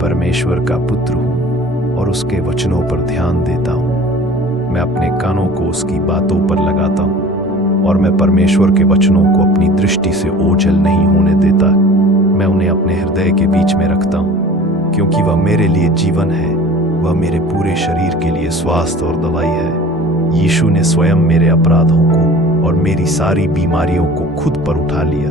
परमेश्वर का पुत्र हूँ और उसके वचनों पर ध्यान देता हूँ। मैं अपने कानों को उसकी बातों पर लगाता हूँ और मैं परमेश्वर के वचनों को अपनी दृष्टि से ओझल नहीं होने देता। मैं उन्हें अपने हृदय के बीच में रखता हूँ, क्योंकि वह मेरे लिए जीवन है। वह मेरे पूरे शरीर के लिए स्वास्थ्य और दवाई है। यीशु ने स्वयं मेरे अपराधों को और मेरी सारी बीमारियों को खुद पर उठा लिया।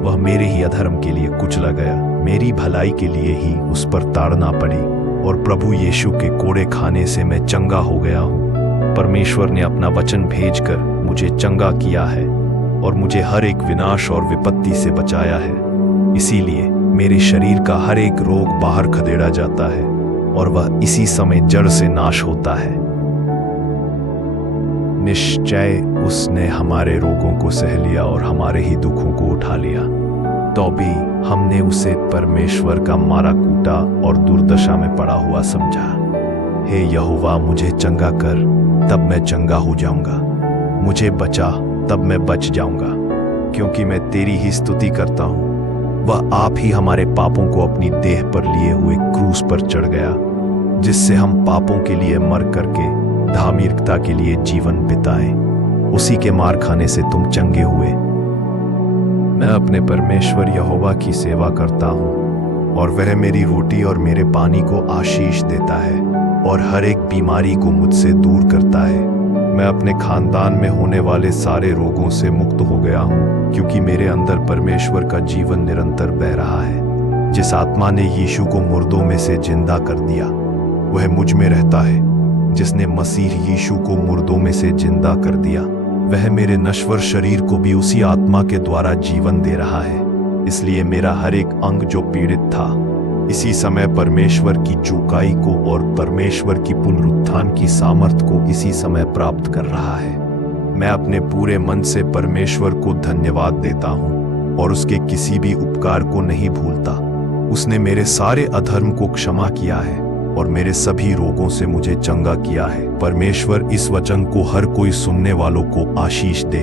वह मेरे ही अधर्म के लिए कुचला गया, मेरी भलाई के लिए ही उस पर ताड़ना पड़ी, और प्रभु यीशु के कोड़े खाने से मैं चंगा हो गया हूँ। परमेश्वर ने अपना वचन भेजकर मुझे चंगा किया है और मुझे हर एक विनाश और विपत्ति से बचाया है। इसीलिए मेरे शरीर का हर एक रोग बाहर खदेड़ा जाता है और वह इसी समय जड़ से नाश होता है। निश्चय उसने हमारे रोगों को सह लिया और हमारे ही दुखों को उठा लिया, तो भी हमने उसे परमेश्वर का मारा कूटा और दुर्दशा में पड़ा हुआ समझा। हे यहोवा, मुझे चंगा कर, तब मैं चंगा हो जाऊंगा। मुझे बचा, तब मैं बच जाऊंगा, क्योंकि मैं तेरी ही स्तुति करता हूँ। वह आप ही हमारे पापों को अपनी देह पर लिए हुए क्रूस पर चढ़ गया, जिससे हम पापों के लिए मर करके धार्मिकता के लिए जीवन बिताए। उसी के मार खाने से तुम चंगे हुए। मैं अपने परमेश्वर यहोवा की सेवा करता हूँ और वह मेरी रोटी और मेरे पानी को आशीष देता है और हर एक बीमारी को मुझसे दूर करता है। मैं अपने खानदान में होने वाले सारे रोगों से मुक्त हो गया हूँ, क्योंकि मेरे अंदर परमेश्वर का जीवन निरंतर बह रहा है। जिस आत्मा ने यीशु को मुर्दों में से जिंदा कर दिया, वह मुझ में रहता है। जिसने मसीह यीशु को मुर्दों में से जिंदा कर दिया, वह मेरे नश्वर शरीर को भी उसी आत्मा के द्वारा जीवन दे रहा है। इसलिए मेरा हर एक अंग जो पीड़ित था, इसी समय परमेश्वर की चुकाई को और परमेश्वर की पुनरुत्थान की सामर्थ को इसी समय प्राप्त कर रहा है। मैं अपने पूरे मन से परमेश्वर को धन्यवाद देता हूँ और उसके किसी भी उपकार को नहीं भूलता। उसने मेरे सारे अधर्म को क्षमा किया है और मेरे सभी रोगों से मुझे चंगा किया है। परमेश्वर इस वचन को हर कोई सुनने वालों को आशीष दे।